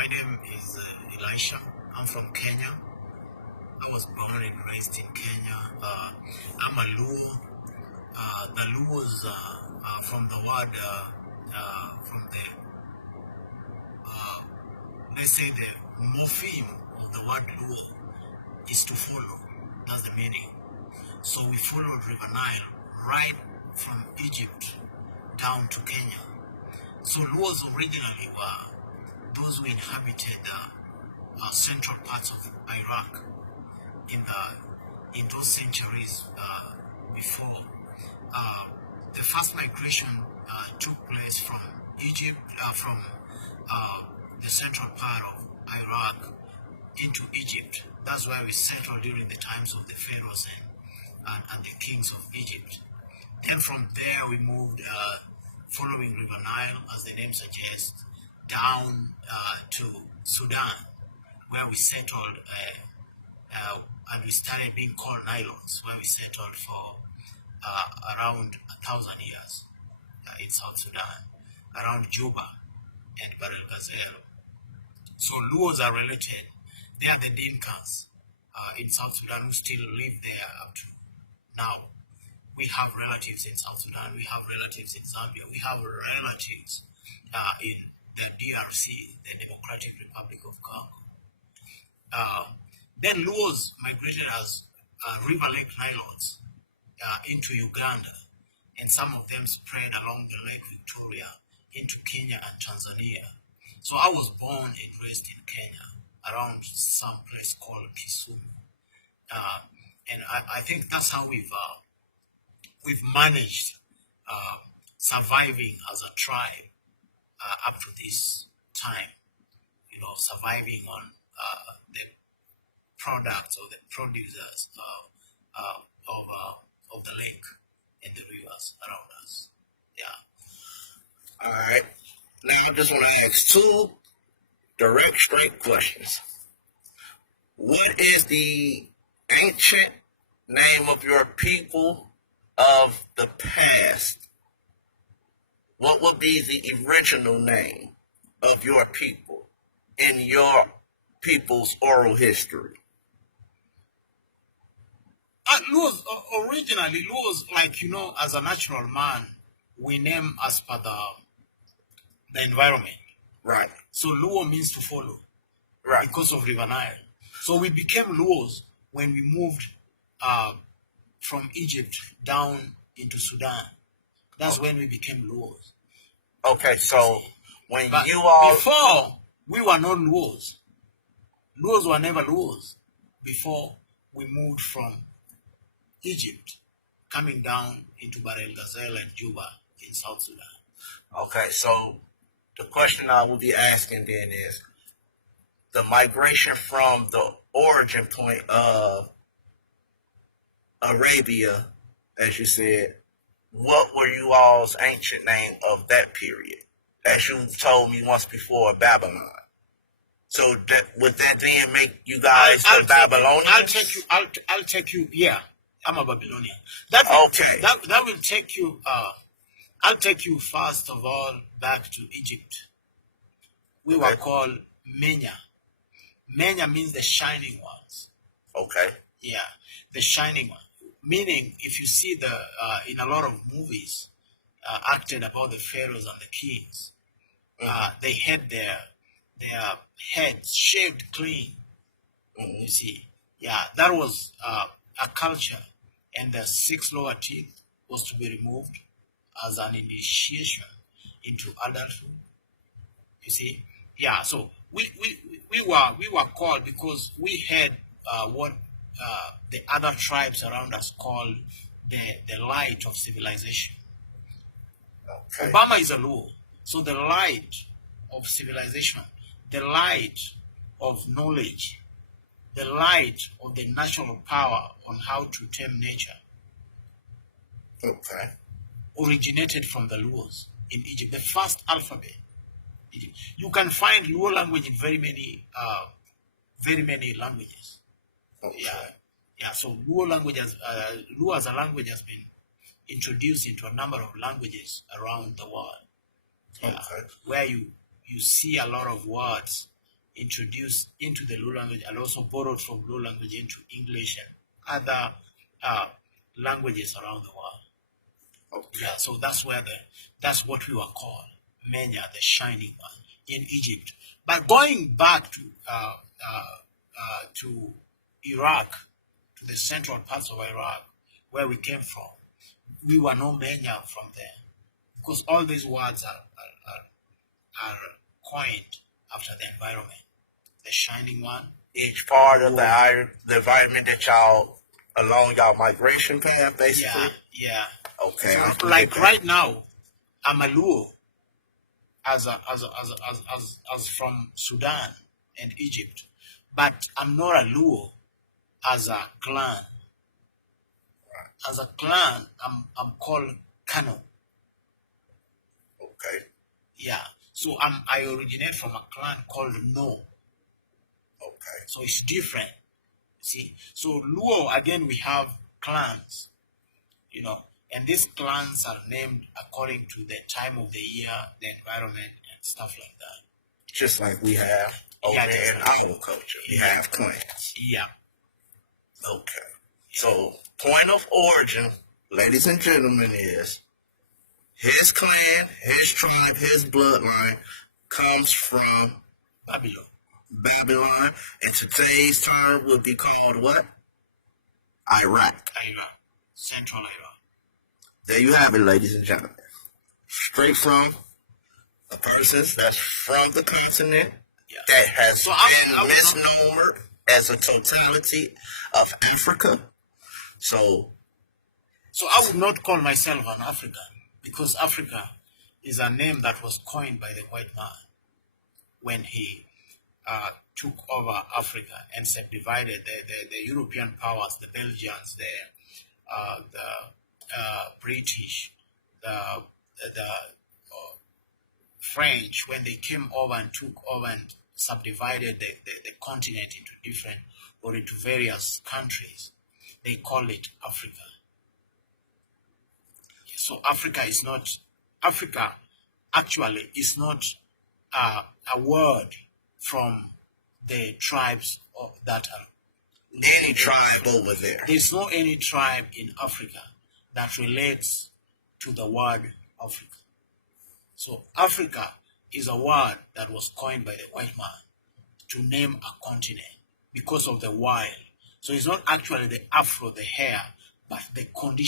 My name is Elisha. I'm from Kenya. I was born and raised in Kenya. I'm a Luo. The Luos from the word, from the, let's say the morpheme of the word Luo is to follow. That's the meaning. So we followed River Nile right from Egypt down to Kenya. So Luos originally were those who inhabited central parts of Iraq in those centuries before. The first migration took place from Egypt, from the central part of Iraq into Egypt. That's why we settled during the times of the pharaohs and the kings of Egypt. Then from there we moved, following River Nile, as the name suggests, down to Sudan, where we settled, and we started being called Nylons, where we settled for around 1,000 years in South Sudan, around Juba and Bahr el Ghazal. So Luos are related. They are the Dinkas in South Sudan who still live there up to now. We have relatives in South Sudan. We have relatives in Zambia. We have relatives in the DRC, the Democratic Republic of Congo. Then Luos migrated as River Lake Nylons into Uganda, and some of them spread along the Lake Victoria into Kenya and Tanzania. So I was born and raised in Kenya, around some place called Kisumu, and I think that's how we've managed surviving as a tribe up to this time. Surviving on the products or the producers of the lake and the rivers around us. Yeah. All right. Now I just want to ask two direct, straight questions. What is the ancient name of your people of the past? What would be the original name of your people in your people's oral history? Luos, originally, Luos, like, as a natural man, we name as per the environment. Right. So Luo means to follow. Right. Because of River Nile. So we became Luos when we moved from Egypt down into Sudan. That's when we became Luos. Okay, so but you all... Before, we were not Luos. Luos were never Luos before we moved from Egypt, coming down into Bahr el Ghazal and Juba in South Sudan. Okay, so the question I will be asking then is, the migration from the origin point of Arabia, as you said, what were you all's ancient name of that period? As you told me once before, Babylon. So would that then make you guys the Babylonians? I'll take you. Yeah, I'm a Babylonian. Okay. That will take you. I'll take you first of all back to Egypt. We were called Menya. Menya means the shining ones. Okay. Yeah, the shining one. Meaning, if you see in a lot of movies acted about the pharaohs and the kings, they had their heads shaved clean. You see, yeah, that was a culture, and the 6 lower teeth was to be removed as an initiation into adulthood. You see, yeah. So we were called because we had what the other tribes around us called the light of civilization. Okay. Obama is a Luo, so the light of civilization, the light of knowledge, the light of the natural power on how to tame nature. Okay. Originated from the Luos in Egypt, the first alphabet. You can find Luo language in very many languages. Okay. Yeah. So Luo as a language has been introduced into a number of languages around the world. Yeah, okay. Where you see a lot of words introduced into the Luo language and also borrowed from Luo language into English and other languages around the world. Okay. Yeah, so that's what we were called, Menya, the shining one, in Egypt. But going back to Iraq, to the central parts of Iraq, where we came from, we were no Menya from there, because all these words are coined after the environment. The shining one. Each part of the environment that y'all along y'all migration path, basically. Yeah. Okay. So like right now, I'm a Luo as from Sudan and Egypt, but I'm not a Luo as a clan. As a clan, I'm called Kano. Okay. Yeah. So I originate from a clan called No. Okay. So it's different. See? So Luo, again, we have clans, and these clans are named according to the time of the year, the environment, and stuff like that. Just like we have over in our culture. We have clans. Yeah. Okay. So, point of origin, ladies and gentlemen, is his clan, his tribe, his bloodline comes from Babylon. And today's term would be called what? Iraq. Central Iraq. There you have it, ladies and gentlemen. Straight from a person that's from the continent that has been misnomered as a totality of Africa. So I would not call myself an African, because Africa is a name that was coined by the white man when he took over Africa and subdivided the European powers, the Belgians, the British, the French, when they came over and took over and subdivided the continent into various countries. They call it Africa. So Africa actually is not a word from the tribes that are any tribe over there. There's no any tribe in Africa that relates to the word Africa. So Africa is a word that was coined by the white man to name a continent because of the wild. So it's not actually the afro, the hair, but the condition